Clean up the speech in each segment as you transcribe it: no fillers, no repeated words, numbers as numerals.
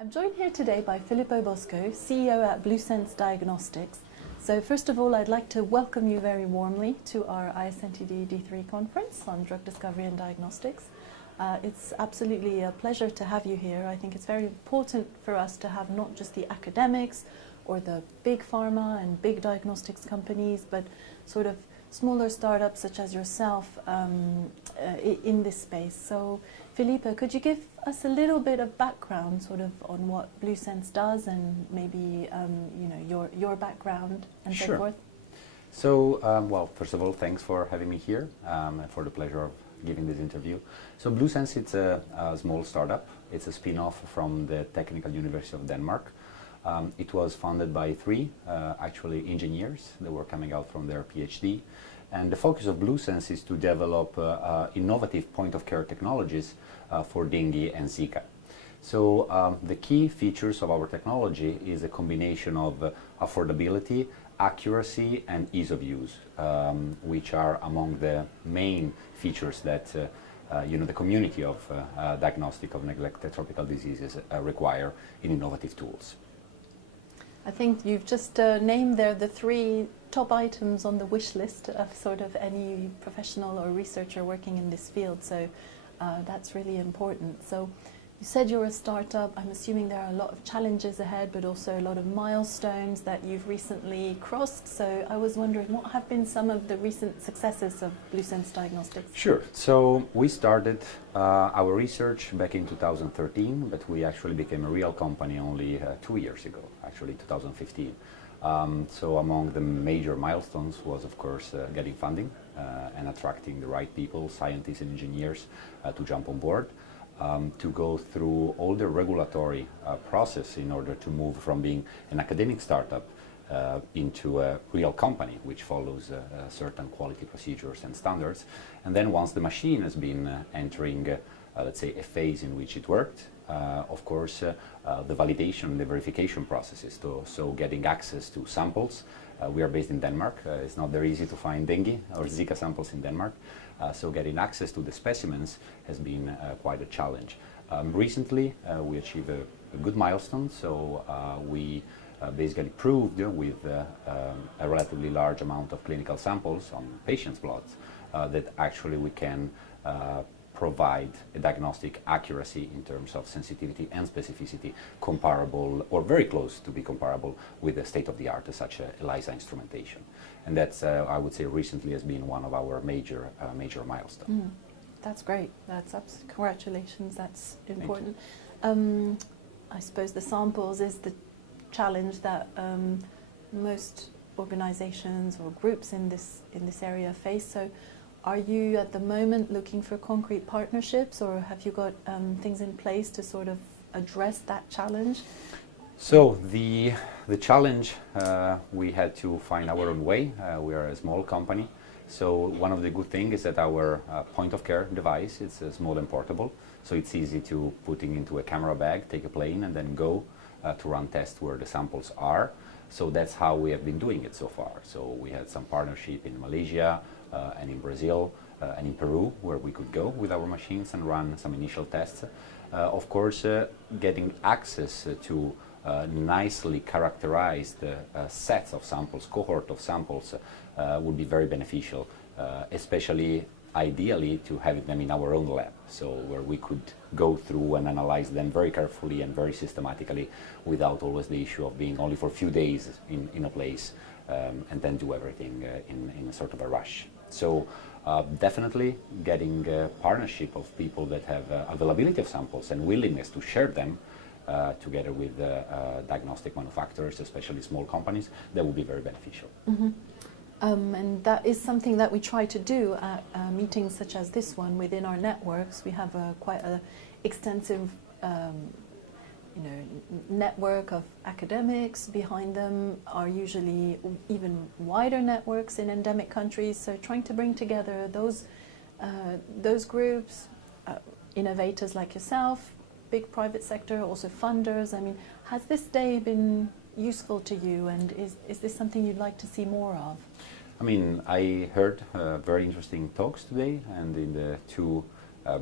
I'm joined here today by Filippo Bosco, CEO at Blusense Diagnostics. So first of all, I'd like to welcome you very warmly to our ISNTD D3 conference on drug discovery and diagnostics. It's absolutely a pleasure to have you here. I think it's very important for us to have not just the academics or the big pharma and big diagnostics companies, but sort of smaller startups such as yourself in this space. So Filippo, could you give us a little bit of background sort of on what Blusense does and maybe your background and so forth? So, well, first of all, thanks for having me here and for the pleasure of giving this interview. So Blusense, it's a small startup. It's a spin-off from the Technical University of Denmark. It was founded by three actually engineers that were coming out from their PhD. And the focus of Blusense is to develop innovative point-of-care technologies for dengue and zika. So the key features of our technology is a combination of affordability, accuracy, and ease of use, which are among the main features that the community of diagnostic of neglected tropical diseases require in innovative tools. I think you've just named there the three top items on the wish list of sort of any professional or researcher working in this field, so that's really important. So you said you're a startup. I'm assuming there are a lot of challenges ahead, but also a lot of milestones that you've recently crossed. So I was wondering, what have been some of the recent successes of Blusense Diagnostics? Sure. So we started our research back in 2013, but we actually became a real company only 2 years ago, actually 2015. So among the major milestones was, of course, getting funding and attracting the right people, scientists and engineers, to jump on board. To go through all the regulatory process in order to move from being an academic startup into a real company which follows certain quality procedures and standards. And then once the machine has been entering, let's say, a phase in which it worked, of course, the validation, the verification processes, so getting access to samples. We are based in Denmark. It's not very easy to find dengue or zika samples in Denmark. So getting access to the specimens has been quite a challenge. Recently, we achieved a good milestone. So we basically proved with a relatively large amount of clinical samples on patients' bloods that actually we can provide a diagnostic accuracy in terms of sensitivity and specificity comparable or very close to be comparable with the state-of-the-art such as ELISA instrumentation. And that's, I would say, recently has been one of our major milestones. That's great. Congratulations. That's important. I suppose the samples is the challenge that most organizations or groups in this area face. So are you at the moment looking for concrete partnerships, or have you got things in place to sort of address that challenge? So the challenge, we had to find our own way. We are a small company. So one of the good things is that our point-of-care device is small and portable. So it's easy to putting into a camera bag, take a plane, and then go to run tests where the samples are. So that's how we have been doing it so far. So we had some partnership in Malaysia, and in Brazil and in Peru, where we could go with our machines and run some initial tests. Of course, getting access to nicely characterized sets of samples, cohort of samples, would be very beneficial, especially ideally to have them in our own lab, so where we could go through and analyze them very carefully and very systematically without always the issue of being only for a few days in a place and then do everything in a sort of a rush. So definitely getting a partnership of people that have availability of samples and willingness to share them together with diagnostic manufacturers, especially small companies, that would be very beneficial. Mm-hmm. And that is something that we try to do at meetings such as this one within our networks. We have quite an extensive network of academics. Behind them are usually even wider networks in endemic countries. So trying to bring together those groups, innovators like yourself, big private sector, also funders. I mean, has this day been useful to you, and is this something you'd like to see more of? I mean, I heard very interesting talks today, and in the two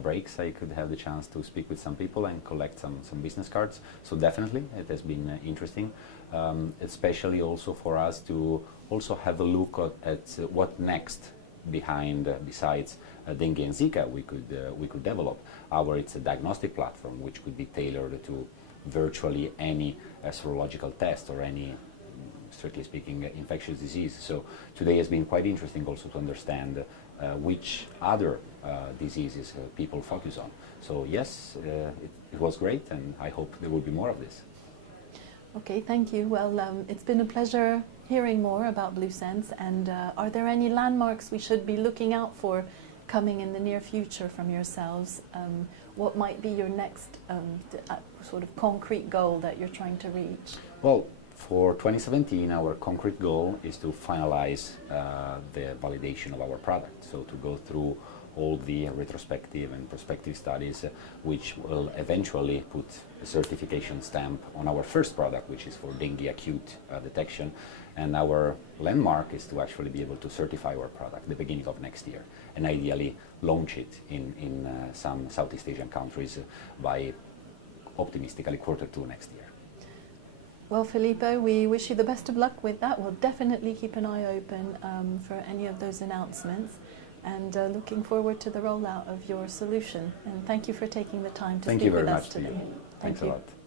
breaks, I could have the chance to speak with some people and collect some business cards. So definitely, it has been interesting, especially also for us to also have a look at what next behind, besides dengue and Zika, we could develop. It's a diagnostic platform which could be tailored to virtually any serological test or any, strictly speaking, infectious disease. So today has been quite interesting also to understand which other diseases people focus on. So yes, it was great, and I hope there will be more of this. Okay, thank you. Well, it's been a pleasure hearing more about Blusense, and are there any landmarks we should be looking out for coming in the near future from yourselves? What might be your next sort of concrete goal that you're trying to reach? Well, for 2017, our concrete goal is to finalize the validation of our product. So to go through all the retrospective and prospective studies, which will eventually put a certification stamp on our first product, which is for dengue acute detection. And our landmark is to actually be able to certify our product at the beginning of next year, and ideally launch it in some Southeast Asian countries by, optimistically, Q2 next year. Well, Filippo, we wish you the best of luck with that. We'll definitely keep an eye open for any of those announcements, and looking forward to the rollout of your solution. And thank you for taking the time to speak with us today. Thank you very much to you. Thanks a lot.